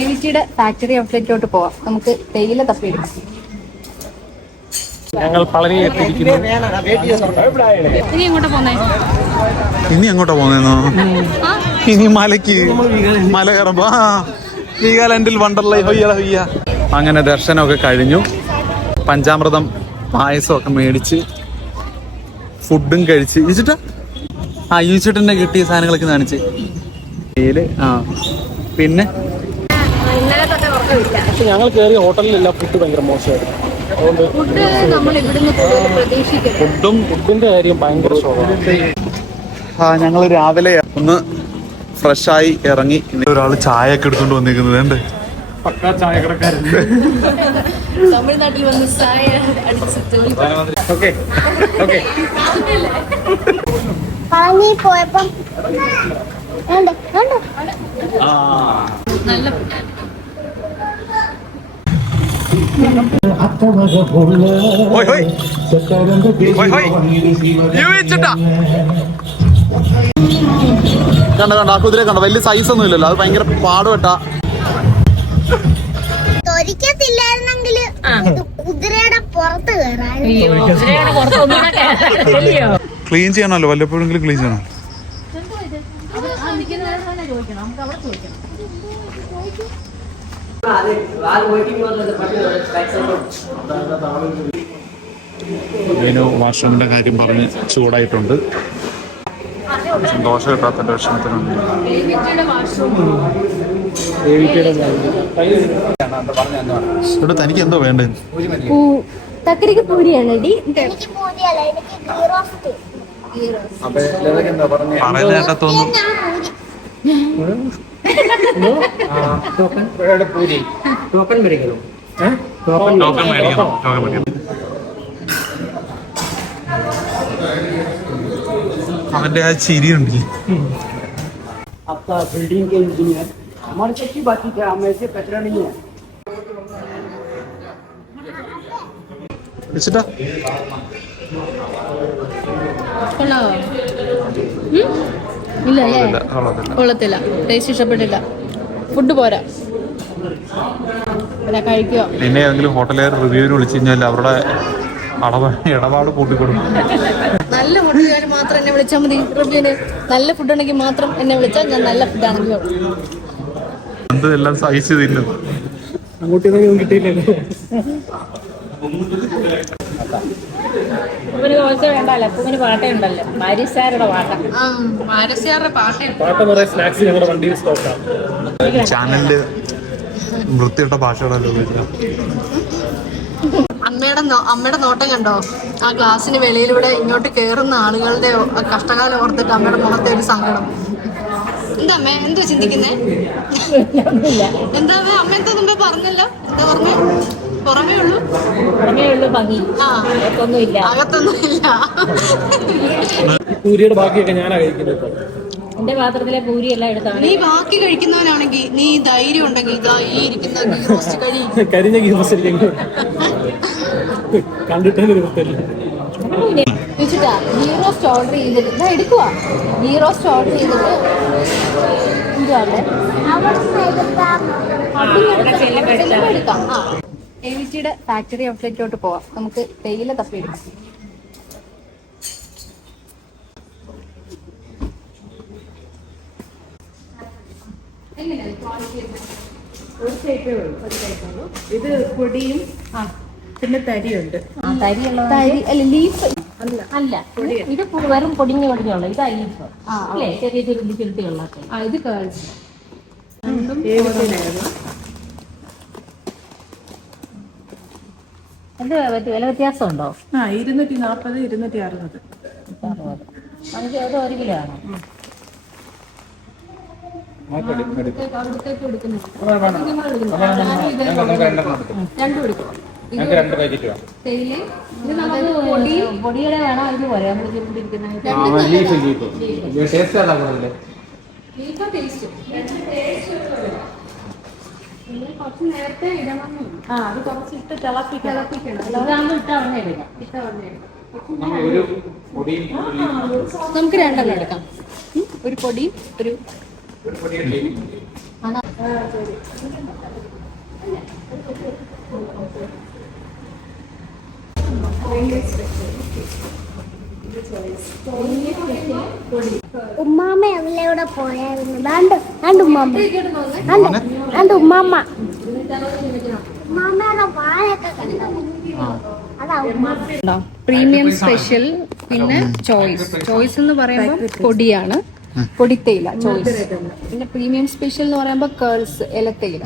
എവിറ്റിയുടെ factory ഔട്ട്ലെറ്റിലോട്ട് പോവാം. നമുക്ക് തേയില തപ്പിയെടുക്കാം. ഞങ്ങൾ പളനി എത്തിയിരിക്കുന്നു. ഇനി എങ്ങോട്ടാ പോന്നേന്നോ? ഇനി മലക്ക് മല കയറുമ്പോ വീഗാലാൻഡിൽ വണ്ടർലൈ ഹൊയ്യ. അങ്ങനെ ദർശനമൊക്കെ കഴിഞ്ഞു. പഞ്ചാമൃതം പായസമൊക്കെ മേടിച്ച് ഫുഡും കഴിച്ച് ഈച്ചിട്ടെന്നെ കിട്ടിയ സാധനങ്ങളൊക്കെ കാണിച്ച് പിന്നെ ഞങ്ങൾ കയറിയ ഹോട്ടലിലില്ല, ഫുഡ് ഭയങ്കര മോശമായിരുന്നു. ഫുഡിന്റെ കാര്യം ഭയങ്കര ഞങ്ങൾ രാവിലെ ഒന്ന് ഫ്രഷായി ഇറങ്ങി. ഒരാള് ചായ ഒക്കെ എടുത്തോണ്ട് വന്നിരിക്കുന്നത് ഉണ്ട്. പക്കാ ചായക്കടക്കാരൻ. തമിഴ്നാട്ടിൽ വന്ന് ചായ പോയപ്പം നല്ല കണ്ട ആ കുതിര കണ്ട, വലിയ സൈസ് ഒന്നും ഇല്ലല്ലോ, അത് ഭയങ്കര പാടുപെട്ടാ. ക്ലീൻ ചെയ്യണമല്ലോ, വല്ലപ്പോഴെങ്കിലും ക്ലീൻ ചെയ്യണം. വാഷ്റൂമിന്റെ കാര്യം പറഞ്ഞ് ചൂടായിട്ടുണ്ട്. ദോശ കിട്ടാത്തതിന്റെ വിഷമത്തിനുണ്ട്. ഇവിടെ തനിക്ക് എന്തോ വേണ്ടേ? തക്കരിക്ക് പൂരിയാണ്. പറയുന്ന കേട്ടത്തോന്നും ടോക്കൺ മേടിക്കണം. അവന്റെ ആ ചിരിയുണ്ട്. आपका बिल्डिंग के इंजीनियर हमारे से की बात है, हम ऐसे कचरा नहीं है. കൊള്ളത്തില്ല, ടേസ്റ്റ് ഇഷ്ടപ്പെട്ടില്ല, ഫുഡ് പോരാ. കഴിക്കുക. പിന്നെ ഏതെങ്കിലും ഹോട്ടലുകാർ റിവ്യൂവിന് വിളിച്ചു കഴിഞ്ഞാൽ അവരുടെ ഇടപാട് കൂട്ടിക്കൊടുക്കും. നല്ല ഫുഡുകാർ മാത്രം എന്നെ വിളിച്ചാൽ മതി റിവ്യൂവിന്. നല്ല ഫുഡ് ഉണ്ടെങ്കിൽ മാത്രം എന്നെ വിളിച്ചാൽ ഞാൻ നല്ല ഫുഡാണെങ്കിൽ എല്ലാം സഹിച്ചു തിന്നും. അങ്ങോട്ടൊന്നും കിട്ടിയില്ലല്ലോ. വേണ്ടല്ലോ, പൂവിന് പാട്ടേ ഉണ്ടല്ലോ, മാരിസാരുടെ പാട്ട. സ്നാക്സ് ഞങ്ങളുടെ വണ്ടിയിൽ സ്റ്റോക്കാണ്. ചാനലില് വൃത്തിയിട്ട ഭാഷകളല്ലോ ഉപയോഗിച്ചത്. അമ്മയുടെ നോട്ടം കണ്ടോ? ആ ഗ്ലാസിന് വെളിയിലൂടെ ഇങ്ങോട്ട് കേറുന്ന ആളുകളുടെ കഷ്ടകാലം ഓർത്തിട്ട് അമ്മയുടെ മുഖത്തെ ഒരു സങ്കടം. എന്താ അമ്മ എന്തോ ചിന്തിക്കുന്നേ? എന്താ അമ്മ എന്താ മുമ്പേ പറഞ്ഞല്ലോ? എന്താ പറഞ്ഞേ? പുറമേ ഉള്ളൂ ഭംഗി, അകത്തൊന്നും ഇല്ല. പൂരിയുടെ ബാക്കിയൊക്കെ ഞാനാ കഴിക്കുന്നത്. എന്റെ പാത്രത്തിലെ പൂരി എല്ലാം എടുത്താണ്. നീ ബാക്കി കഴിക്കുന്നവനാണെങ്കിൽ, നീ ധൈര്യം ഉണ്ടെങ്കിൽ ഈ ഇരിക്കുന്ന കരിഞ്ഞ ഗീ റോസ്റ്റ് കണ്ടിട്ടൊരു ഗീ റോസ്റ്റ് ഓർഡർ ചെയ്തിട്ട് എടുക്കുക. ഗീ റോസ്റ്റ് ഓർഡർ ചെയ്തിട്ട് എടുക്കാം. എവിറ്റിയുടെ ഫാക്ടറി ഔട്ട്ലെറ്റിലോട്ട് പോവാം. നമുക്ക് തേയില തപ്പിയെടുക്കാം. ഇത് പൊടിയും പിന്നെ തരിയുണ്ട്. തരി ലീഫ് അല്ല, ഇത് വെറും പൊടിഞ്ഞുള്ള. ഇത് ലീഫ് അല്ലേ? ചെറിയ ചുരുട്ടിയുള്ള. ഇത് കേൾസ്. എന്ത് വില വ്യത്യാസം ഉണ്ടോ? 240, 260. നമുക്ക് അത് 1 കിലോ ആണോ? പൊടിയുടെ വേണോ? ഇത് പോരെ നമ്മൾ കുറച്ച് നേരത്തെ ഇടണം. അത് കുറച്ചിട്ട് തിളപ്പിക്കണം. നമുക്ക് 2 എടുക്കാം. ഒരു പൊടി, ഒരു ഉമ്മാമ അതിലൂടെ പോയായിരുന്നു. ഉമ്മാമ്മ ഉമ്മാമ്മയുടെ വാഴയൊക്കെ കണ്ടോ? അതാ ഉമ്മാമ്മ. പ്രീമിയം സ്പെഷ്യൽ, പിന്നെ ചോയ്സ് എന്ന് പറയുമ്പോൾ പൊടിയാണ്, പൊടിത്തയില ചോയ്സ്. പിന്നെ പ്രീമിയം സ്പെഷ്യൽ എന്ന് പറയുമ്പോൾ കേൾസ് ഇലത്തയില.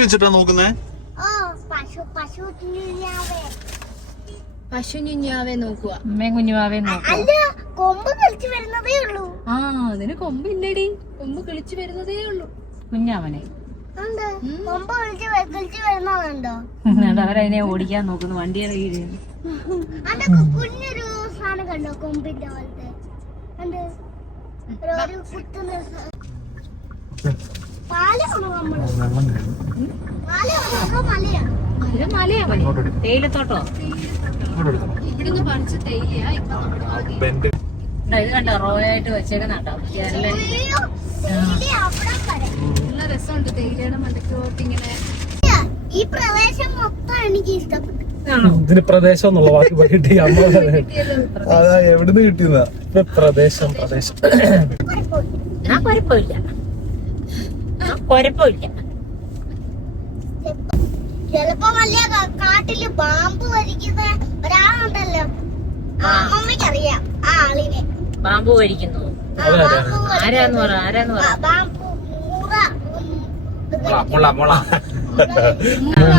വെച്ചിട്ടാ നോക്കുന്നേ? ഓ പശു കുഞ്ഞാവേ. പശു കുഞ്ഞാവെ നോക്കുക. അമ്മയും കുഞ്ഞുമാവേ നോക്കാം. അല്ല, കൊമ്പ് കളിച്ചു വരുന്നതേ ഉള്ളൂ. ആ, അതിന് കൊമ്പില്ലടി, കൊമ്പ് കിളിച്ചു വരുന്നതേ ഉള്ളൂ. കുഞ്ഞാവനെ കൊമ്പ് കളിച്ചു വരുന്നതുണ്ടോ? അവരതിനെ ഓടിക്കാൻ നോക്കുന്നു, വണ്ടിയുടെ കീഴിൽ. അന്റെ കുഞ്ഞൊരു സാധനം കണ്ടോ, കൊമ്പിന്റെ പോലത്തെ? ഒരു കുത്തുന്ന പാലാണോ നമ്മള്? പാലാണോ മലയാണോ? തേയിലത്തോട്ടോ? ഇവിടുന്ന് പറിച്ച തേയിലയാ ഇപ്പൊ നമ്മുടെ ഇത് കണ്ടോ, റോയായിട്ട് വെച്ചേക്കുന്ന കേട്ടോ. അയ്യോ, അവിടെ വരെ. നല്ല രസമുണ്ട് തേയിലയുടെ മണ്ടക്കോട്ട് ഇങ്ങനെ. ഈ പ്രദേശം മൊത്തം എനിക്ക് ഇഷ്ടപ്പെട്ടു. ഇതിന് പ്രദേശം എന്നുള്ള വാക്ക് കിട്ടി. അമ്മ അതാ എവിടുന്ന് കിട്ടിയതാ? പ്രദേശം കുഴപ്പമില്ല. ചിലപ്പോ വലിയ കാട്ടില് ബാമ്പ് വലിക്കുന്ന ഒരാളുണ്ടല്ലോ, അമ്മമ്മയ്ക്കറിയാം ആ ആളിനെ. പാമ്പ് വലിക്കുന്നു. ആരാന്ന് പറ. ബാമ്പ്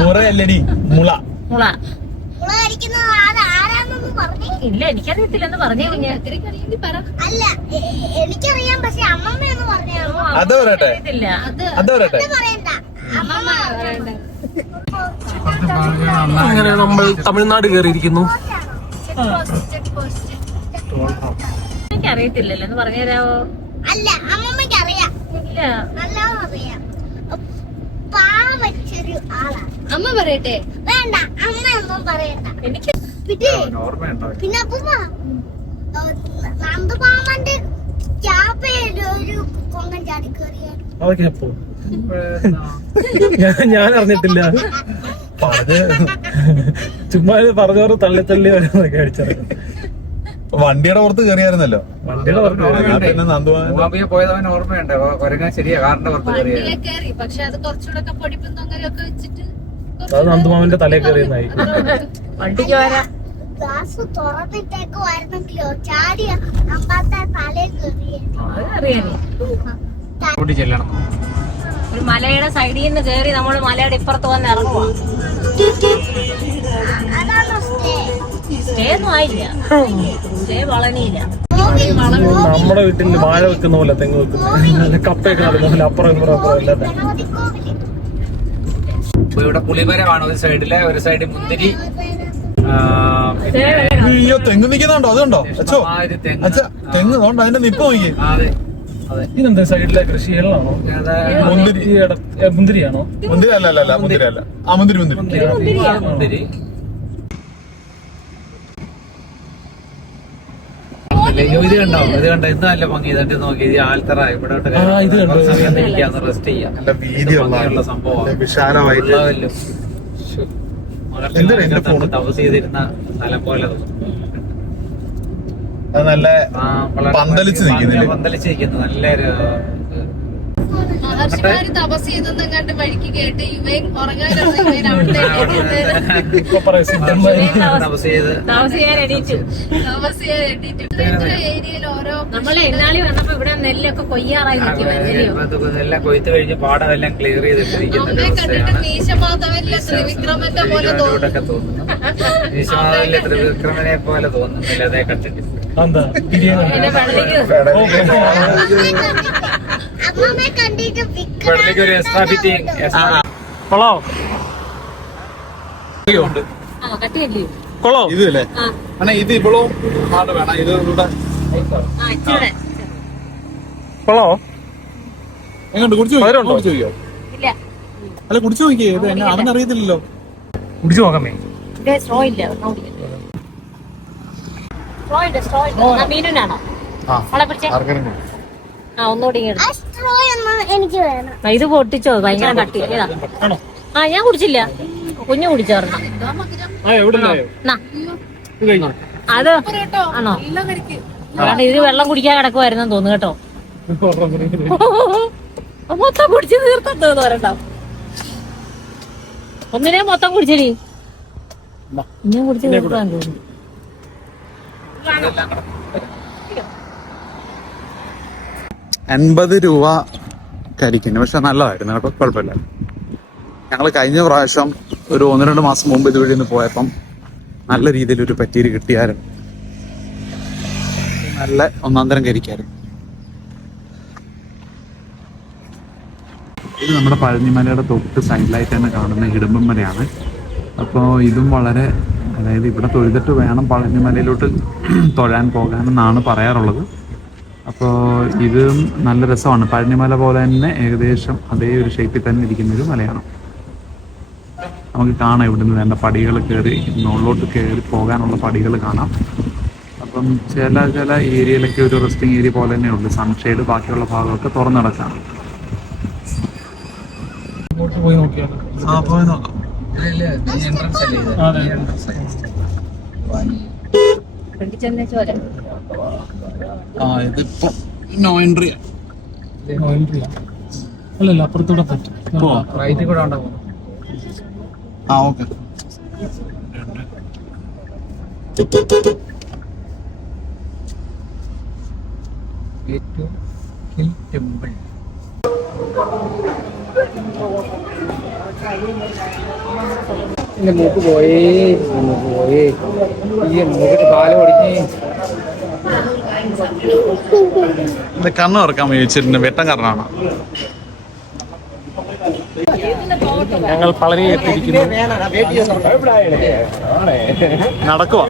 മുളയല്ലടി, മുള. മുള മുള കഴിക്കുന്നത് ആരാന്നൊന്ന് പറഞ്ഞേ. ഇല്ല, എനിക്കറിയത്തില്ലെന്ന് പറഞ്ഞേ കുഞ്ഞ്. അല്ല, എനിക്കറിയാം, പക്ഷെ അമ്മമ്മയൊന്ന് പറഞ്ഞോ. അത് പറയട്ടെ, അറിയത്തില്ല. അത് പറയട്ടെ. പറയണ്ട, അമ്മമ്മ പറയണ്ട. അങ്ങനെ നമ്മൾ തമിഴ്നാട് കയറിയിരിക്കുന്നു. എനിക്കറിയത്തില്ലല്ലോ, എന്ന് പറഞ്ഞുതരാവോ? അല്ല, അമ്മമ്മയ്ക്ക് അറിയാം, ഇല്ല. നല്ലോണം അറിയാം. പാവം വെച്ചൊരു ആളാണ്. അമ്മ പറയട്ടെ? വേണ്ട, അമ്മ ഒന്നും പറയണ്ട. എനിക്ക് പിന്നെ അപ്പൂമ്മ നന്ദുമാമന്റെ ക്യാബേല് ഒരു കൊങ്ങൻ ചാടി കയറിയാണ്. അതൊക്കെ എപ്പോ? ഞാൻ അറിഞ്ഞിട്ടില്ല. ചുമ്മാ പറഞ്ഞവർ തള്ളി വരുന്നതൊക്കെ അടിച്ചത്. വണ്ടിയുടെ പുറത്ത് കയറിയായിരുന്നല്ലോ. വണ്ടിയുടെ പിന്നെ നന്ദുമാൻ പോയതവൻ ഓർമ്മയുണ്ട്. കൊരങ്ങാൻ ശരിയാ, കാറിന്റെ പുറത്ത് വണ്ടിയിലെ കയറി, പക്ഷെ അത് കുറച്ചുകൂടെ പൊടിപ്പും തൊങ്ങലൊക്കെ വെച്ചിട്ട് അത് നന്ദുമാമന്റെ തലയിൽ കയറിയെന്നായി. വണ്ടിക്ക് വരാം. ഗ്ലാസ് തുറന്നിട്ടേക്കുമായിരുന്നെങ്കിലോ ചാടിയ അമ്പാത്ത തലയിൽ കയറിയ. അറിയാനേ ചെല്ലണം. ഒരു മലയുടെ സൈഡിൽ നിന്ന് കയറി നമ്മൾ മലയുടെ ഇപ്പുറത്ത് വന്ന് ഇറങ്ങുവാ. അതാണോ സ്റ്റേ? സ്റ്റേ ഒന്നും ആയില്ല, സ്റ്റേ വളനിയില്ല. നമ്മുടെ വീട്ടിൽ വാഴ വെക്കുന്ന പോലെ, തെങ്ങ് വെക്കുന്ന കപ്പയൊക്കെ നടക്കുന്ന പോലെ അപ്പുറം ഇപ്പുറം അല്ലാതെ. ഗണപതി കോവില്. ഇവിടെ പുളിമരമാണ് ഒരു സൈഡില്, ഒരു സൈഡിൽ മുന്തിരി. അയ്യോ, തെങ്ങ് നിൽക്കുന്നുണ്ടോ? അതുണ്ടോ അച്ഛോ? അച്ഛാ, തെങ്ങ് കൊണ്ട് അതിന്റെ നിപ്പ് നോക്കി. അതെ അതെ. ഇതെന്താ സൈഡിലെ കൃഷികളാണോ? മുന്തിരിയാണോ? മുന്തിരി അല്ല, മുന്തിരി അല്ല. ആ, മുന്തിരി. മുന്തിരി. ഇത് കണ്ടോ, ഇത് കണ്ടോ, എന്ത് നല്ല ഭംഗി. ഇതൊക്കെ നോക്കി, ഇത് ആൽത്തറ. ഇവിടെ റെസ്റ്റ് ചെയ്യാം. നല്ല വീതിയുള്ള സംഭവം, വിശാലമായിട്ട്. തപസ് ചെയ്തിരുന്ന സ്ഥലം പോലെ അത് നല്ല പന്തലിച്ച് നിൽക്കുന്നില്ലേ? പന്തലിച്ച് നിൽക്കുന്നു. നല്ലൊരു മഹർഷിമാര് തപസ് ചെയ്തെന്നങ്ങാണ്ട് വഴിക്ക് കേട്ട് ഇവയും തപസ് ചെയ്ത് തപസ് ചെയ്യാൻ എണീറ്റു. ഏരിയയിൽ ഓരോ നമ്മളെ എന്നാളി വന്നപ്പോ ഇവിടെ നെല്ലൊക്കെ കൊയ്യാറായി നിൽക്കുവായിരുന്നു. എല്ലാം കൊയ്ത്ത് കഴിഞ്ഞ് പാടമെല്ലാം ക്ലിയർ ചെയ്തിട്ടിരിക്കുന്ന അമ്മയെ കണ്ടിട്ട് മീശമാധവനിലെ ത്രിവിക്രമന്റെ പോലെ തോന്നുന്നു. തോന്നുന്നു. വിശ്വനാഥിലെ ത്രിവിക്രമനെ പോലെ തോന്നുന്നില്ല അതേ കണ്ടിട്ട്. എന്നെ വെള്ളത്തിലേക്ക് അമ്മമ്മയെ കണ്ടിട്ട് വെള്ളത്തിലേക്ക് ഒരു എക്സ്ട്രാ ഫിറ്റിംഗ്. കൊളോ കട്ടിയല്ലേ? കൊളോ ഇതല്ലേ? അണ്ണാ, ഇത് ഇവളും വേണം. ഇത് ഇവിടെ ഇച്ചിരി കൊളോ എങ്ങോട്ട് കുടിച്ചു ചോദിക്കോ? ഇല്ല, അല്ല, കുടിച്ചു നോക്കിയേ. ഇത് എന്നെ അവനറിയത്തില്ലല്ലോ. കുടിച്ചു നോക്കാമേ. ഇവിടെ സ്ട്രോ ഇല്ല. സ്ട്രോ ഇല്ല. മീനുനാണോ? അവളെ പിടിച്ചേ. ആർക്കാരും ആ ഒന്നുകൂടി ഇങ്ങ് എടുത്തോ. ആ സ്ട്രോ ഒന്ന് എനിക്ക് വേണം. ആ, ഇത് പൊട്ടിച്ചോ, ഭയങ്കര കട്ടി. ഏതാ? ആ ഞാൻ കുടിച്ചില്ല, കുഞ്ഞു കുടിച്ചോർണം. അത് ആണോ? കാരണം ഇതിന് വെള്ളം കുടിക്കാൻ കിടക്കുമായിരുന്നു തോന്നുന്നു കേട്ടോ. മൊത്തം കുടിച്ച് തീർത്തോ വരണ്ടോ? ഒന്നിനെ മൊത്തം കുടിച്ചടി, ഇനിയും കുടിച്ച് തീർക്കാൻ തോന്നുന്നു. 80 രൂപ കരിക്കുന്നു, പക്ഷെ നല്ലതായിരുന്നു കേട്ടോ, കുഴപ്പമില്ല. ഞങ്ങൾ കഴിഞ്ഞ പ്രാവശ്യം ഒരു 1-2 മാസം മുമ്പ് ഇതുവഴി നിന്ന് പോയപ്പം നല്ല രീതിയിൽ ഒരു പറ്റീര് കിട്ടിയായിരുന്നു. നല്ല ഒന്നാന്തരം കരിക്കായിരുന്നു. ഇത് നമ്മുടെ പഴനിമലയുടെ തൊട്ട് സൈഡിലായിട്ട് തന്നെ കാണുന്ന ഇടുമ്പൻ മലയാണ്. അപ്പോൾ ഇതും വളരെ, അതായത് ഇവിടെ തൊഴുതിട്ട് വേണം പഴനിമലയിലോട്ട് തൊഴാൻ പോകാനെന്നാണ് പറയാറുള്ളത്. അപ്പോൾ ഇതും നല്ല രസമാണ്. പഴനിമല പോലെ തന്നെ ഏകദേശം അതേ ഒരു ഷേപ്പിൽ തന്നെ ഇരിക്കുന്നൊരു മലയാണ്. നമുക്ക് കാണാം ഇവിടുന്ന് വേണ്ട പടികൾ കയറി മുകളിലോട്ട് കയറി പോകാനുള്ള പടികൾ കാണാം. അപ്പം ചില ഏരിയയിലൊക്കെ ഒരു റെസ്റ്റിംഗ് ഏരിയ പോലെ തന്നെ ഉണ്ട്. സൺഷെയ്ഡ്, ബാക്കിയുള്ള ഭാഗമൊക്കെ തുറന്നു നടക്കാണ്. പോയി നോക്കിയാലോ? ആ, പോയി നോക്കാം. ആ, ഇതിപ്പോ നോ എൻട്രി. അല്ലല്ല, അപ്പുറത്തൂടെ പറ്റും. റൈറ്റിൽ കൂടെ ഉണ്ടാവും. ആ, ഓക്കെ. ടെമ്പിൾ. എന്റെ മൂക്ക് പോയേ, ഈ മൂക്കിട്ട് പാല് ഓടിഞ്ഞ്. ഇത് കണ്ണ് തുറക്കാൻ ഉപയോഗിച്ചിട്ടുണ്ട്, വെട്ടം കാരണമാണ്. ഞങ്ങൾ പളനി എത്തിയിരിക്കുന്നു. നടക്കുവാ.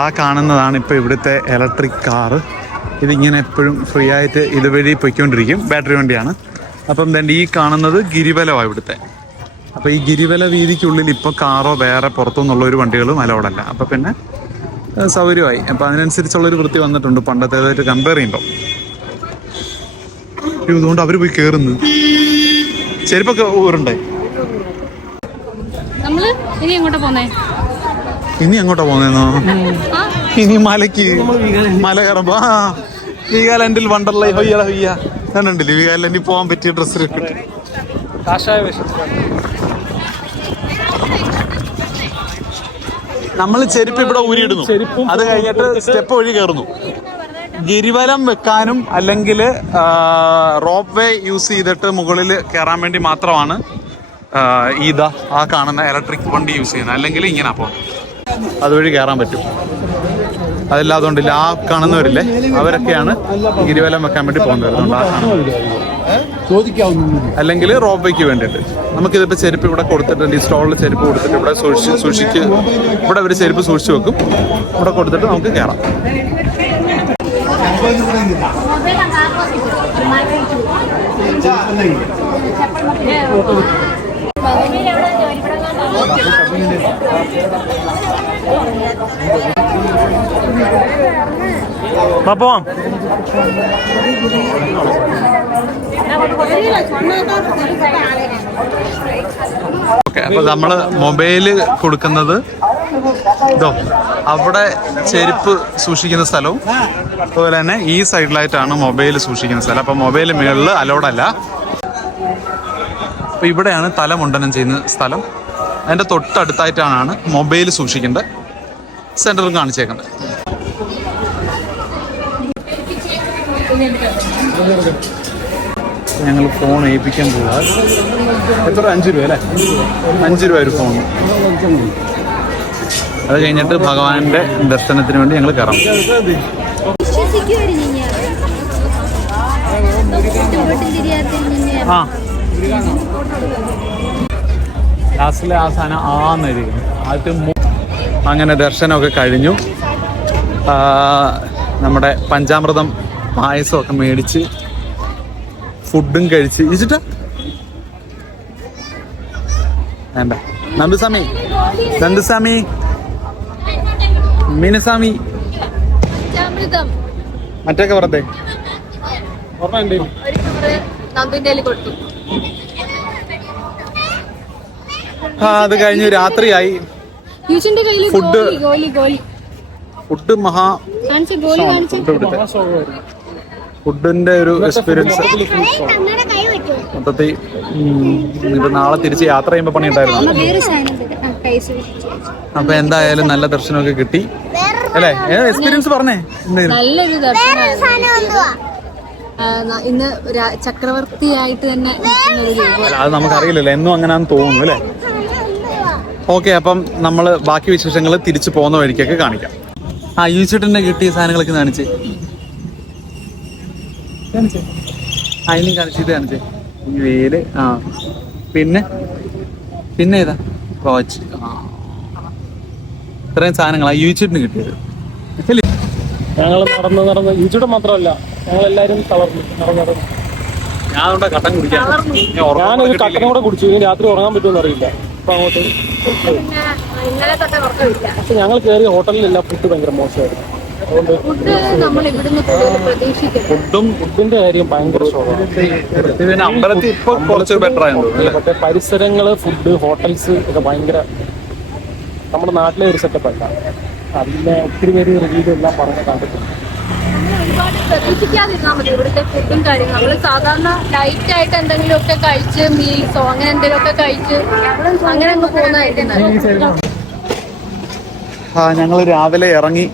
ആ കാണുന്നതാണ് ഇപ്പൊ ഇവിടുത്തെ ഇലക്ട്രിക് കാറ്. ഇതിങ്ങനെ എപ്പോഴും ഫ്രീ ആയിട്ട് ഇതുവഴി പൊയ്ക്കൊണ്ടിരിക്കും. ബാറ്ററി വണ്ടിയാണ്. അപ്പം തന്നെ ഈ കാണുന്നത് ഗിരിവലമാണ് ഇവിടുത്തെ. അപ്പോൾ ഈ ഗിരിവല വീതിക്കുള്ളിൽ ഇപ്പോൾ കാറോ വേറെ പുറത്തുനിന്നുള്ള ഒരു വണ്ടികളും അലൗഡല്ല. അപ്പോൾ പിന്നെ സൗകര്യമായി. അപ്പോൾ അതിനനുസരിച്ചുള്ളൊരു വൃത്തി വന്നിട്ടുണ്ട് പണ്ടത്തേതായിട്ട് കമ്പയർ ചെയ്യുമ്പോൾ. ഇതുകൊണ്ട് അവർ പോയി കയറുന്നു. ചെരുപ്പൊക്കെ ഊരുണ്ടേ. നമ്മള് ഇനി എങ്ങോട്ടാ പോന്നേ? ഇനി എങ്ങോട്ടാ പോന്നേന്നോ? ഇനി മലക്ക്, മല കയറുമ്പോ വീഗാലാൻഡിൽ വണ്ടർലൈ ഹൊയ്യ കണ്ടില്ലേ? വീഗാലാൻഡിൽ പോകാൻ പറ്റിയ ഡ്രസ്സ് കിട്ടും. കാഷായ വേഷത്തിലാണ്. നമ്മൾ ചെരുപ്പ് ഇവിടെ ഊരിയിടുന്നു. അത് കഴിഞ്ഞിട്ട് സ്റ്റെപ്പ് വഴി കയറുന്നു. ഗിരിവലം വെക്കാനും അല്ലെങ്കിൽ റോപ്പ് വേ യൂസ് ചെയ്തിട്ട് മുകളിൽ കയറാൻ വേണ്ടി മാത്രമാണ് ഇതാ ആ കാണുന്ന ഇലക്ട്രിക് വണ്ടി യൂസ് ചെയ്യുന്നത്. അല്ലെങ്കിൽ ഇങ്ങനെ പോകും, അതുവഴി കയറാൻ പറ്റും. അതില്ലാതുകൊണ്ടില്ല. ആ കാണുന്നവരില്ലേ, അവരൊക്കെയാണ് ഗിരിവലം വെക്കാൻ വേണ്ടി പോകുന്നത്. അതുകൊണ്ട് ആ കാണുന്നത്. അല്ലെങ്കിൽ റോപ്പ് വേക്ക് വേണ്ടിയിട്ട് നമുക്കിതിപ്പോൾ ചെരുപ്പ് ഇവിടെ കൊടുത്തിട്ടുണ്ട്. ഈ സ്റ്റോളിൽ ചെരുപ്പ് കൊടുത്തിട്ട് ഇവിടെ സൂക്ഷിക്ക് ഇവിടെ ഒരു ചെരുപ്പ് സൂക്ഷിച്ച് വെക്കും. ഇവിടെ കൊടുത്തിട്ട് നമുക്ക് കയറാം. പോവാം. ഓക്കെ, അപ്പൊ നമ്മള് മൊബൈല് കൊടുക്കുന്നത് ഇതോ അവിടെ ചെരുപ്പ് സൂക്ഷിക്കുന്ന സ്ഥലവും അതുപോലെ തന്നെ ഈ സൈഡിലായിട്ടാണ് മൊബൈൽ സൂക്ഷിക്കുന്ന സ്ഥലം. അപ്പൊ മൊബൈൽ മുകളിൽ അലൗഡല്ല. അപ്പൊ ഇവിടെയാണ് തല മുണ്ടനം ചെയ്യുന്ന സ്ഥലം. അതിന്റെ തൊട്ടടുത്തായിട്ടാണ് മൊബൈൽ സൂക്ഷിക്കേണ്ട സെന്ററും കാണിച്ചേക്കുന്നത്. ഞങ്ങൾ ഫോൺ ഏൽപ്പിക്കാൻ പോവാ. എത്ര? 5 രൂപ അല്ലേ? 5 രൂപ ഒരു ഫോൺ. അത് കഴിഞ്ഞിട്ട് ഭഗവാന്റെ ദർശനത്തിന് വേണ്ടി ഞങ്ങൾ കയറാം. ആ, ലാസ്റ്റിലെ ആ സാധനം ആന്നിരിക്കുന്നു. അങ്ങനെ ദർശനമൊക്കെ കഴിഞ്ഞു. നമ്മുടെ പഞ്ചാമൃതം പായസം ഒക്കെ മേടിച്ച് ഫുഡും കഴിച്ച് ഇച്ചിട്ടാ വേണ്ട. നന്ദുസ്വാമി മീനസ്വാമി മറ്റൊക്കെ പുറത്തെ അത് കഴിഞ്ഞ് രാത്രിയായി. ഫുഡ് മഹാ ഫുഡിന്റെ ഒരു എക്സ്പീരിയൻസ് മൊത്തത്തിൽ. ഇപ്പൊ നാളെ തിരിച്ച് യാത്ര ചെയ്യുമ്പോ പണിയുണ്ടായിരുന്നു. അപ്പൊ എന്തായാലും നല്ല ദർശനമൊക്കെ കിട്ടി അല്ലേ? എക്സ്പീരിയൻസ് പറഞ്ഞേ. നല്ലൊരു ദർശനമായിരുന്നു. ഇന്ന് ചക്രവർത്തിയായിട്ട് തന്നെ അത് നമുക്കറിയില്ലല്ലോ, എന്നും അങ്ങനെയാന്ന് തോന്നുന്നു അല്ലേ? ഓക്കെ, അപ്പം നമ്മള് ബാക്കി വിശേഷങ്ങൾ തിരിച്ചു പോകുന്ന വഴിക്കൊക്കെ കാണിക്കാം. യൂച്ചേട്ടന്റെ കിട്ടിയ സാധനങ്ങളൊക്കെ കാണിച്ചേ. അതിനും കാണിച്ചിട്ട് കാണിച്ചേ. ഈ വേല്. പിന്നെ ഏതാ വാച്ച്. ഇത്രയും സാധനങ്ങളാ യൂച്ചേട്ടന് കിട്ടിയത്. ഞങ്ങൾ നടന്ന് ഈച്ചൂടെ മാത്രമല്ല ഞങ്ങൾ എല്ലാരും തളർന്നു നടന്നു. ഞാനവിടെ കട്ടൻ കുടിക്കാം. ഞാനൊരു കട്ടനും കൂടെ കുടിച്ചു. ഇനി രാത്രി ഉറങ്ങാൻ പറ്റുമെന്ന് അറിയില്ല. അപ്പൊ അങ്ങോട്ട് പക്ഷെ ഞങ്ങൾ കയറിയ ഹോട്ടലിലെല്ലാം ഫുഡ് ഭയങ്കര മോശമായിരുന്നു. അതുകൊണ്ട് ഫുഡിന്റെ കാര്യം ഭയങ്കര ഷോറാണ്. അമ്പലത്തിൽ ഇപ്പൊ കുറച്ച് ബെറ്റർ ആയിരുന്നു. മറ്റേ പരിസരങ്ങള്, ഫുഡ്, ഹോട്ടൽസ് ഒക്കെ ഭയങ്കര നമ്മുടെ നാട്ടിലെ ഒരു സെറ്റപ്പ് അല്ല. അതിന്റെ ഒത്തിരി പേര് റിവ്യൂ എല്ലാം പറഞ്ഞ് കണ്ടിട്ടുണ്ട്. ഒരുപാട് പ്രതീക്ഷിക്കാതിരുന്നാൽ മതി ഇവിടുത്തെ ഫുഡും കാര്യങ്ങളും. നമ്മള് സാധാരണ ലൈറ്റ് ആയിട്ട് എന്തെങ്കിലുമൊക്കെ കഴിച്ച് മീൽസോ അങ്ങനെ എന്തെങ്കിലുമൊക്കെ കഴിച്ച് അങ്ങനെ അങ്ങ് പോകുന്നതായിട്ട് നല്ലത്. ഞങ്ങൾ രാവിലെ ഇറങ്ങി,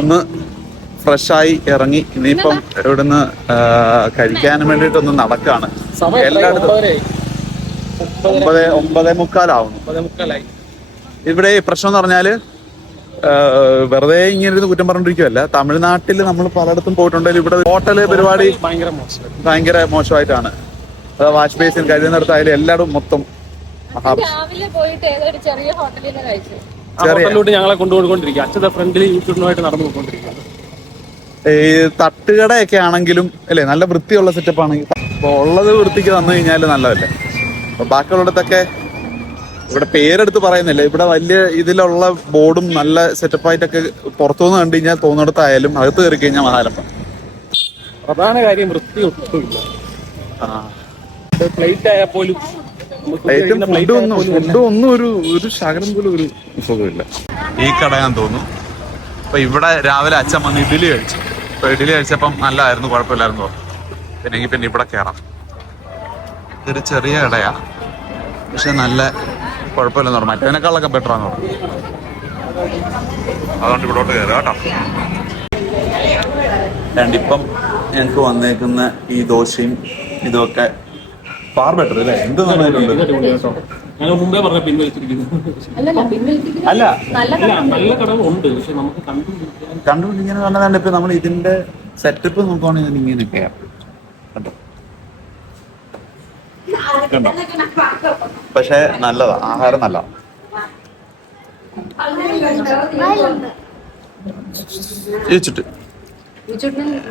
ഒന്ന് ഫ്രഷായി ഇറങ്ങി. ഇനിയിപ്പം ഇവിടുന്ന് കഴിക്കാൻ വേണ്ടിയിട്ടൊന്ന് നടക്കാണ്. എല്ലായിടത്തും 9:45 ഇവിടെ പ്രശ്നം എന്ന് പറഞ്ഞാല് വെറുതെ ഇങ്ങനെ ഇരുന്ന് കുറ്റം പറഞ്ഞിരിക്കുവല്ല. തമിഴ്നാട്ടിൽ നമ്മൾ പലയിടത്തും പോയിട്ടുണ്ടെങ്കിൽ ഇവിടെ ഹോട്ടല് പരിപാടി ഭയങ്കര മോശമായിട്ടാണ്. വാഷ് ബേസിൻ കഴിയുന്നിടത്തായാലും എല്ലായിടും മൊത്തം രാവിലെ പോയിട്ട് ഏതൊരു ചെറിയ ഹോട്ടലിൽ നിന്ന് കഴിച്ചു. ഹോട്ടലിലോട്ട് ഞങ്ങളെ കൊണ്ടുപോയിക്കൊണ്ടിരിക്കുക. അച്ഛന്റെ ഫ്രണ്ടിൽ യൂട്യൂബിനുമായിട്ട് നടന്നു പോയിക്കൊണ്ടിരിക്കുന്നത്. ഈ തട്ടുകടയൊക്കെ ആണെങ്കിലും അല്ലേ, നല്ല വൃത്തിയുള്ള സെറ്റപ്പ് ആണെങ്കിൽ അപ്പൊ ഉള്ളത് വൃത്തിക്ക് തന്നു കഴിഞ്ഞാൽ നല്ലതല്ലേ. അപ്പൊ ബാക്കിയുള്ളിടത്തൊക്കെ ഇവിടെ പേരെടുത്ത് പറയുന്നില്ല. ഇവിടെ വലിയ ഇതിലുള്ള ബോർഡും നല്ല സെറ്റപ്പായിട്ടൊക്കെ പുറത്തുനിന്ന് കണ്ടു കഴിഞ്ഞാൽ തോന്നിടത്തായാലും അകത്ത് കയറി കഴിഞ്ഞാൽ മഹാലപ്പ. പ്രധാന കാര്യം വൃത്തി ഒട്ടുമില്ല. പ്ലേറ്റ് ആയാൽ പോലും ഫുഡ് ഒന്നും ഒരു ശകലം പോലും ഒരു സുഖമില്ല. ഈ കട ഞാൻ തോന്നുന്നു. അപ്പൊ ഇവിടെ രാവിലെ അച്ഛൻ വന്ന് ഇഡ്ഡലി കഴിച്ചു. അപ്പൊ ഇഡ്ഡലി കഴിച്ചപ്പം നല്ലതായിരുന്നു, കുഴപ്പമില്ലായിരുന്നു. പിന്നെ ഇവിടെ കയറാം. ഇതൊരു ചെറിയ കടയാ, പക്ഷെ നല്ല കുഴപ്പമില്ലെന്ന് പറഞ്ഞു. മറ്റേതിനേക്കാളൊക്കെ ബെറ്റർ ആണെന്ന് പറഞ്ഞു. അതുകൊണ്ട് ഇവിടോട്ട് കയറുക കേട്ടോ. രണ്ടിപ്പം ഞങ്ങൾക്ക് വന്നേക്കുന്ന ഈ ദോശയും ഇതൊക്കെ ഫാർ ബെറ്റർ അല്ലേ? എന്ത് നന്നായിട്ടുണ്ട്. മുമ്പേ പറഞ്ഞ പിൻവലിച്ചിരിക്കുന്നു. അല്ല, നല്ല കടകളുണ്ട്, പക്ഷെ നമുക്ക് കണ്ടുപിടിക്കാൻ പറഞ്ഞതാണ്. ഇപ്പൊ നമ്മൾ ഇതിന്റെ സെറ്റപ്പ് നോക്കുവാണെങ്കിൽ ഇങ്ങനെയൊക്കെയാ കണ്ടോ. പക്ഷെ നല്ലതാ, ആഹാരം നല്ലതാ.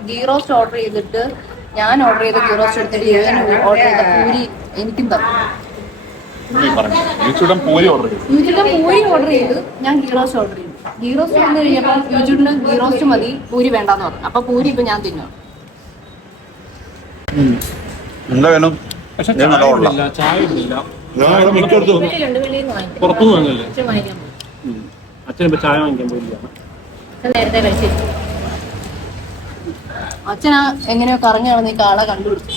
ഗീ റോസ്റ്റ് ഓർഡർ ചെയ്തിട്ട് ഞാൻ ഓർഡർ ചെയ്ത ഗീ റോസ്റ്റ് എടുത്തിട്ട് ഓർഡർ ചെയ്ത പൂരി എനിക്കും തന്നു. പൂരി ഓർഡർ ചെയ്ത് ഞാൻ ഗീ റോസ്റ്റ് ഓർഡർ ചെയ്തു. ഗീ റോസ്റ്റ് വന്നു കഴിഞ്ഞപ്പോൾ യൂട്യൂബിന് ഗീ റോസ്റ്റ് മതി, പൂരി വേണ്ടാന്ന് പറഞ്ഞു. അപ്പൊ പൂരി ഇപ്പൊ ഞാൻ തിന്നു. എന്താ വേണം? പുറത്തുനിന്ന് വാങ്ങല്ലേ? അച്ഛനിപ്പോ ചായ വാങ്ങിക്കാൻ പോയില്ല. നേരത്തെ കഴിച്ചിട്ട് അച്ഛനാ എങ്ങനെയോ കറങ്ങി നടന്ന് ഈ കാള കണ്ടുപിടിച്ചു.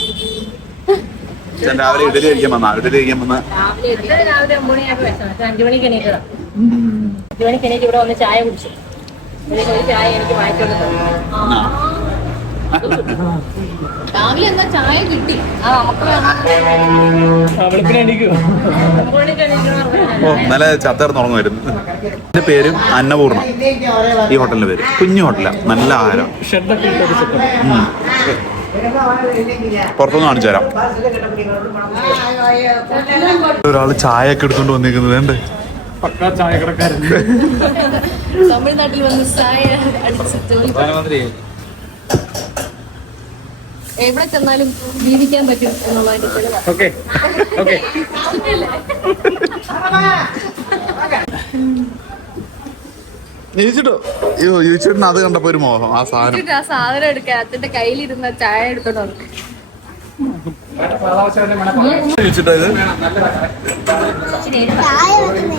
രാവിലെ ഇഡലി കഴിക്കാൻ വന്ന രാവിലെ 9 മണിയായപ്പോ 5 മണിക്ക് എണീറ്റതാ. 5 മണിക്ക് എണീറ്റ് ഇവിടെ വന്ന് ചായ കുടിച്ചു. ഒരു ചായ എനിക്ക് വാങ്ങിച്ചോണ്ട് രാവിലെ എന്താ ചായ കിട്ടി. നമുക്ക് ഇന്നലെ ചത്തേർന്ന് ഉറങ്ങുമായിരുന്നു. എന്റെ പേര് അന്നപൂർണ. ഈ ഹോട്ടലിന്റെ പേര് കുഞ്ഞു ഹോട്ടലാ, നല്ല ആഹാരം. പുറത്തുനിന്ന് കാണിച്ചു തരാം. ഒരാള് ചായ ഒക്കെ എടുത്തോണ്ട് വന്നിരിക്കുന്നത്. പക്കാ ചായക്കടക്കാരൻ. തമിഴ്നാട്ടിൽ വന്ന് ചായ അടിച്ചിട്ട് പ്രധാനമന്ത്രി എവിടെ ചെന്നാലും ജീവിക്കാൻ പറ്റും എന്നുള്ളതിന്റെ തെളിവാണ്. Okay okay. യൂട്യൂബിന് അത് കണ്ടപ്പോ ഒരു മോഹം ആ സാധനം. എന്നിട്ട് ആ സാധനം എടുക്കാൻ അതിന്റെ കയ്യിലിരുന്ന ചായ എടുത്തോണ്ട് വന്നു.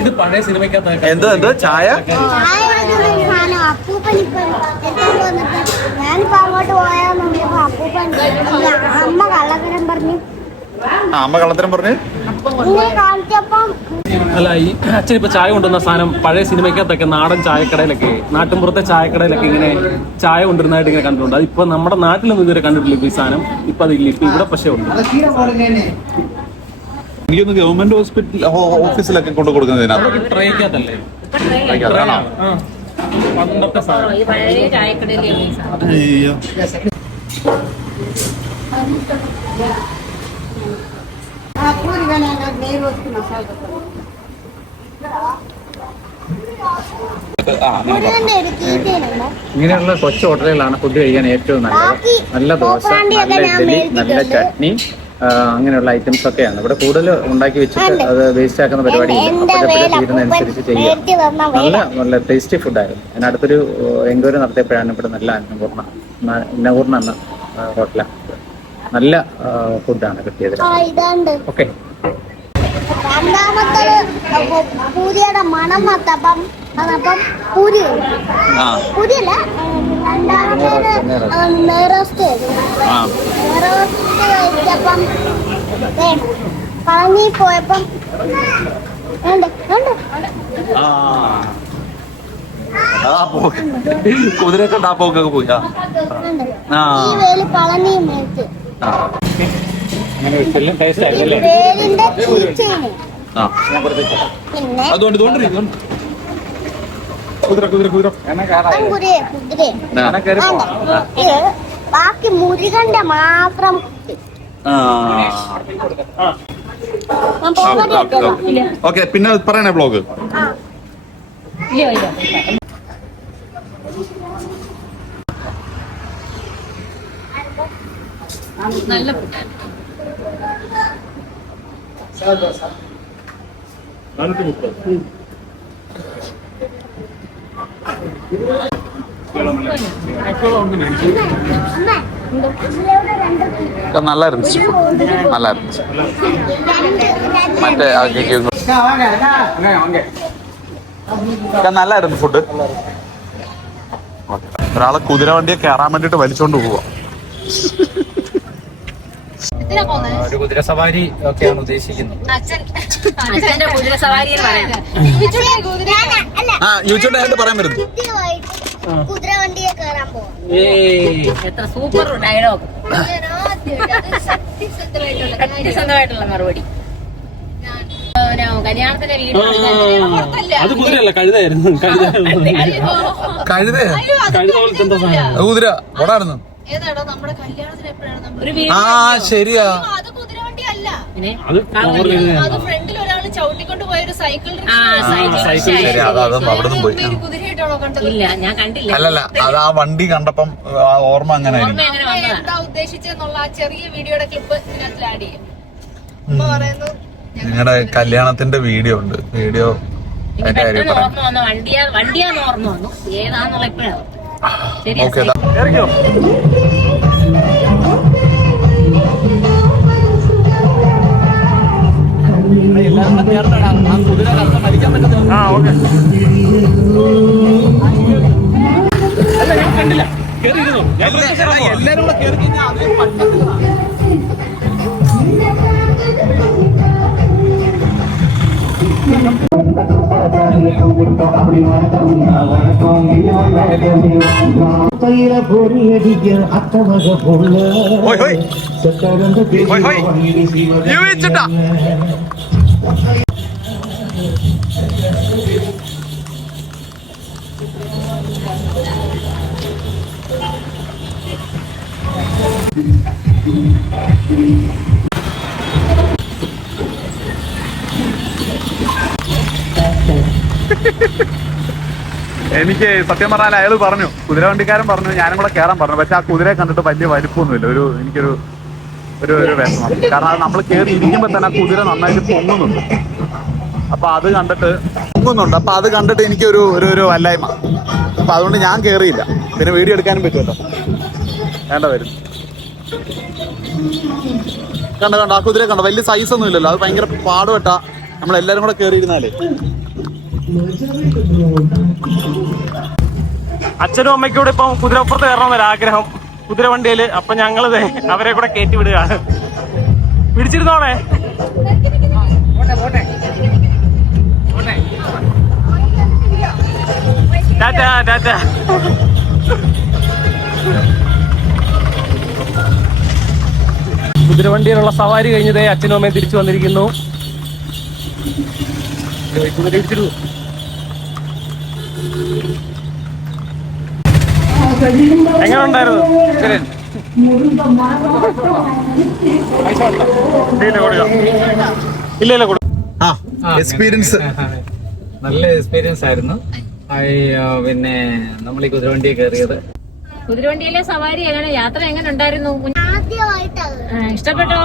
ഇത് പഴയ സിനിമയ്ക്കകത്ത് എന്തോ ചായ ചായ കൊടുക്കുന്ന സാധനം അപ്പൂപ്പൻ ഇപ്പൊ എടുത്തോണ്ട് വന്നിട്ട് ഞാനിപ്പോ അങ്ങോട്ട് പോയാൽ നോക്കിയപ്പോ അപ്പൂപ്പൻ അമ്മ കള്ളത്തരം പറഞ്ഞു അമ്മ കള്ളത്തരം പറഞ്ഞ് ഇങ്ങനെ കാണിച്ചപ്പം അല്ല ഈ അച്ഛൻ ഇപ്പൊ ചായ കൊണ്ടുവന്ന സാധനം പഴയ സിനിമയ്ക്കകത്തൊക്കെ നാടൻ ചായക്കടയിലൊക്കെ നാട്ടിൻപുറത്തെ ചായക്കടയിലൊക്കെ ഇങ്ങനെ ചായ കൊണ്ടിരുന്നതായിട്ട് ഇങ്ങനെ കണ്ടിട്ടുണ്ട്. അതിപ്പോ നമ്മുടെ നാട്ടിലൊന്നും ഇതുവരെ കണ്ടിട്ടില്ല ഇപ്പൊ ഈ സാധനം. ഇപ്പൊ അതില്ല. ഇപ്പൊ ഇവിടെ പക്ഷേ ഉണ്ട്. എനിക്കൊന്ന് ഗവൺമെന്റ് ഹോസ്പിറ്റൽ ഓഫീസിലൊക്കെ കൊണ്ട് കൊടുക്കുന്നതിനകത്ത് ട്രേക്കകത്തല്ലേ? പണ്ടത്തെ സാധനം. ഈ പഴയ ചായക്കടയിലുള്ള ഈ സാധനം. അയ്യോ മുരുകന്റെ ഒരു കീറ്റയിലുണ്ട്. ഇങ്ങനെയുള്ള കൊച്ചു ഹോട്ടലുകളാണ് ഫുഡ് കഴിക്കാൻ ഏറ്റവും നല്ലത്. നല്ല ദോശ, നല്ല ഇഡ്ഡലി, നല്ല ചട്നി, അങ്ങനെയുള്ള ഐറ്റംസ് ഒക്കെയാണ് ഇവിടെ കൂടുതൽ ഉണ്ടാക്കി വെച്ചിട്ട് അത് വേസ്റ്റ് ആക്കുന്ന പരിപാടിയില്ല. അപ്പോഴത്തെ തീരുന്നതനുസരിച്ച് ചെയ്യുക. നല്ല ടേസ്റ്റി ഫുഡായിരുന്നു. അതിനടുത്തൊരു എൻക്വയറി നടത്തിയപ്പോഴാണ് ഇവിടെ നല്ല നൂറിന എന്ന ഹോട്ടലാണ്. നല്ല ഫുഡാണ് കിട്ടിയത്. ഇതാണ്ട് ഓക്കെ. രണ്ടാമത്തെ പൂരിയുടെ മണം വന്നപ്പം അതപ്പം പൂരിയല്ല രണ്ടാമത്തേത് നെയ്റോസ്റ്റ് കഴിച്ചപ്പം പളനി പോയപ്പം കുതിര കൊണ്ട് ആ പോക്കൊക്കെ പോയി. ഈ വേലി പളനിയും മേടിച്ച് ടേസ്റ്റ് ആയിരുന്നല്ലേ? വേലിന്റെ കീച്ചേന് പിന്നെ അതുകൊണ്ട് കുതിര കുതിര കുതിര കുതിരയെ ഇത് ബാക്കി മുരുകന്റെ മാത്രം ഓക്കെ. പിന്നെ പറയണേ ബ്ലോഗ് ഇല്ല ഇല്ല. നല്ല ഫുഡാണ്. നല്ലായിരുന്നു. നല്ലായിരുന്നു. മറ്റേ നല്ലായിരുന്നു ഫുഡ്. ഒരാളെ കുതിര വണ്ടിയെ കയറാൻ വേണ്ടിട്ട് വലിച്ചോണ്ട് പോവാ. ഒരു കുതിര സവാരി ഒക്കെയാണ് ഉദ്ദേശിക്കുന്നത്. അച്ഛന്റെ കുതിര സവാരി എന്ന് പറയുന്നത്. യൂട്യൂബിലായിട്ട് പറയാൻ വരുന്നു. കുതിര വണ്ടിയെ കയറാൻ പോവാം. എത്ര സൂപ്പർ ഡയലോഗ്. സത്യസന്ധമായിട്ടുള്ള മറുപടി. കല്യാണത്തിന്റെ വീഡിയോ അത് കുതിരയല്ല, കഴുതായിരുന്നു. കഴുതേ കഴുത പോലത്തെ എന്താ സാധനം? കുതിര ഓടായിരുന്നു. ഏതാടോ നമ്മുടെ കല്യാണത്തിന് എപ്പോഴാണ് നമ്മൾ ഒരു ശരിയാ. അത് കുതിരവണ്ടി അല്ല. അത് അത് ഫ്രണ്ടിൽ ഒരാൾ ചവിട്ടിക്കൊണ്ട് പോയ ഒരു സൈക്കിൾ ശരി, അതും അവിടെ നിന്ന് പോയി. കുതിരയായിട്ടാണോ കണ്ടത്? ഇല്ല, ഞാൻ കണ്ടില്ല. അല്ലല്ല, അത് ആ വണ്ടി കണ്ടപ്പം ആ ഓർമ്മ അങ്ങനെ ആയിരുന്നു. അങ്ങനെ വന്നതാ. എന്താ ഉദ്ദേശിച്ചെന്നുള്ള ആ ചെറിയ വീഡിയോയുടെ ക്ലിപ്പ് ഇതിനകത്ത് ആഡ് ചെയ്യും. അമ്മ പറയുന്നു നിങ്ങളുടെ കല്യാണത്തിന്റെ വീഡിയോ ഉണ്ട്. വീഡിയോ എനിക്ക് പെട്ടെന്ന് ഓർമ്മ വന്നു. വണ്ടിയാന്ന് ഓർമ്മ വന്നു. ഏതാന്നുള്ള എപ്പോഴാണ് ശരി. ഓക്കെ. കണ്ടില്ല. കേറിയിരുന്നു. എല്ലാരും കൂടെ കേറി കഴിഞ്ഞ എനിക്ക് സത്യം പറഞ്ഞാൽ അയാൾ പറഞ്ഞു, കുതിരവണ്ടിക്കാരൻ പറഞ്ഞു ഞാനും കൂടെ കയറാൻ പറഞ്ഞു. പക്ഷെ ആ കുതിരയെ കണ്ടിട്ട് വലിയ വലിപ്പമൊന്നുമില്ല. എനിക്കൊരു വിഷമം. കാരണം അത് നമ്മൾ കയറി ഇരിക്കുമ്പോ തന്നെ ആ കുതിര നന്നായിട്ട് പൊങ്ങുന്നുണ്ട്. അപ്പൊ അത് കണ്ടിട്ട് എനിക്കൊരു ഒരു വല്ലായ്മ. അപ്പൊ അതുകൊണ്ട് ഞാൻ കയറിയില്ല. പിന്നെ വീഡിയോ എടുക്കാനും പറ്റുമല്ലോ. വേണ്ട വരും. കണ്ട ആ കുതിര കണ്ട, വലിയ സൈസ് ഒന്നും ഇല്ലല്ലോ. അത് ഭയങ്കര പാടുപെട്ടാ നമ്മളെല്ലാരും കൂടെ കയറിയിരുന്നാലേ. അച്ഛനും അമ്മയ്ക്കൂടെ ഇപ്പം കുതിരപ്പുറത്ത് കയറണമെന്നൊരു ആഗ്രഹം കുതിരവണ്ടിയില്. അപ്പൊ ഞങ്ങളത് അവരെ കൂടെ കയറ്റി വിടുകയാണ്. പിടിച്ചിരുന്നോണേ. ടാറ്റാ ടാറ്റാ. കുതിരവണ്ടിയിലുള്ള സവാരി കഴിഞ്ഞതേ അച്ഛനും അമ്മയും തിരിച്ചു വന്നിരിക്കുന്നു. എങ്ങനെ ഉണ്ടായിരുന്നു? ഇല്ല എക്സ്പീരിയൻസ് നല്ല എക്സ്പീരിയൻസ് ആയിരുന്നു. പിന്നെ നമ്മൾ ഈ കുതിരവണ്ടിയിൽ കയറിയത്. കുതിരവണ്ടിയിലെ സവാരി എങ്ങനെ, യാത്ര എങ്ങനെ ഉണ്ടായിരുന്നു? ആദ്യമായിട്ടാണ് ഇഷ്ടപ്പെട്ടോ?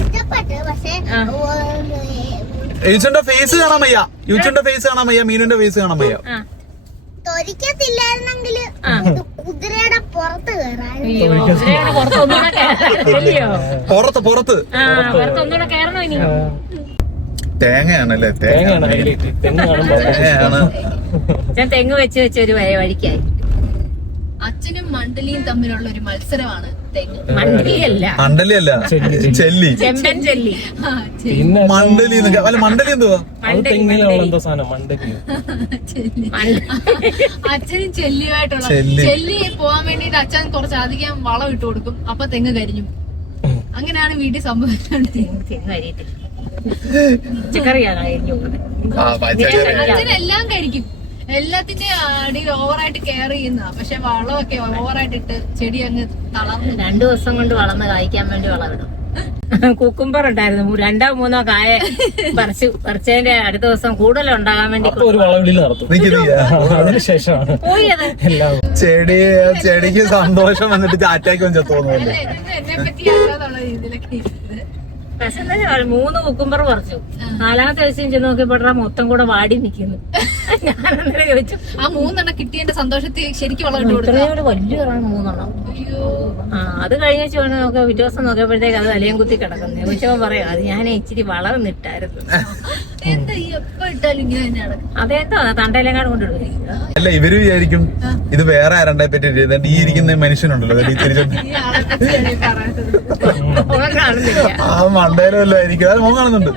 ഇഷ്ടപ്പെട്ടു. പക്ഷേ യൂച്ചുന്റെ ഫേസ് കാണാൻ വയ്യ. മീനുന്റെ ഫേസ് കാണാൻ വയ്യ. തൊരിക്കത്തില്ലായിരുന്നെങ്കിൽ കുതിരയുടെ പുറത്ത് കയറാൻ. കുതിരയുടെ പുറത്തൊന്നുകൂടെ കയറിയോ? പുറത്തൊന്നുകൂടെ കയറണോ ഇനി? തേങ്ങയാണല്ലേ? ഞാൻ തെങ്ങ് വെച്ച് ഒരു വഴിക്കായി. അച്ഛനും മണ്ഡലിയും തമ്മിലുള്ള ഒരു മത്സരമാണ് തെങ്ങ്. മണ്ഡലിയല്ല, ചെല്ലി. ചെമ്പൻ ചെല്ലി. മണ്ഡലി അല്ല, മണ്ഡലി എന്തുവാ? എന്തോ സാധനം മണ്ടലി. അച്ഛനും ചെല്ലിയുമായിട്ടുള്ള ചെല്ലി പോവാൻ വേണ്ടിട്ട് അച്ഛൻ കുറച്ചധികം വളം ഇട്ട് കൊടുക്കും. അപ്പൊ തെങ്ങ് കരിഞ്ഞു. അങ്ങനെയാണ് വീട്ടിൽ സംഭവിച്ചത്. തെങ്ങ് കരിയത്തില്ല, പച്ചക്കറിയാണ് കരിഞ്ഞു. അച്ഛനെല്ലാം കഴിക്കും. എല്ലാത്തിന്റെ അടിയിൽ ഓവറായിട്ട് കെയർ ചെയ്യുന്ന. പക്ഷെ വളമൊക്കെ ഓവറായിട്ട് ഇട്ട് ചെടി അങ്ങ് തളർന്നു. 2 ദിവസം കൊണ്ട് വളർന്ന് കായ്ക്കാൻ വേണ്ടി വളമിടും. കുക്കുംബർ ഉണ്ടായിരുന്നു, 2 or 3 കായ പറിച്ചതിന്റെ അടുത്ത ദിവസം കൂടുതൽ ഉണ്ടാകാൻ വേണ്ടി ഒരു വളവിളി നടത്തും. അതിനുശേഷമാണ് പോയത്. ചെടിക്ക് സന്തോഷം വന്നിട്ട് ചാറ്റാക്കി വെച്ചാൽ തോന്നുന്നു. എന്നെ പറ്റിയാണെന്നുള്ള രീതിയിലൊക്കെ 3 കുക്കുംബർ പറിച്ചു. 4ാമത്തെ ദിവസം ചെന്ന് നോക്കിയപ്പോഴാ മൊത്തം കൂടെ വാടി നിൽക്കുന്നു. ഞാനന്നേരം ചോദിച്ചു, ആ 3 കിട്ടിയതിന്റെ സന്തോഷത്തിൽ ശരിക്കും വളം ഇട്ട് കൊടുത്തു. ഇത്രയും വലിയ 3 അത് കഴിഞ്ഞ നോക്കിയ പിറ്റേ ദിവസം നോക്കിയപ്പോഴത്തേക്ക് അത് അലയം കുത്തി കിടക്കുന്നു. ചോദിച്ചപ്പോ പറയാം, അത് ഞാൻ ഇച്ചിരി വളം ഇട്ടായിരുന്നു. എന്താ എപ്പോ ഇട്ടാലും ഇങ്ങനെ തന്നെയാണ്. അതെന്തോ തണ്ടയിലെങ്ങാട് കൊണ്ടിടുക. അല്ല, ഇവര് വിചാരിക്കും ഇത് വേറെ ആരണ്ടെ പറ്റി. ഈ ഇരിക്കുന്ന മനുഷ്യനുണ്ടല്ലോ, ഈ ആളെ പറ്റിയാണ് ഈ പറയുന്നത്. കാണുന്നില്ല. ആ മണ്ടയിലും ആയിരിക്കും. അത് മോൻ കാണുന്നുണ്ട്.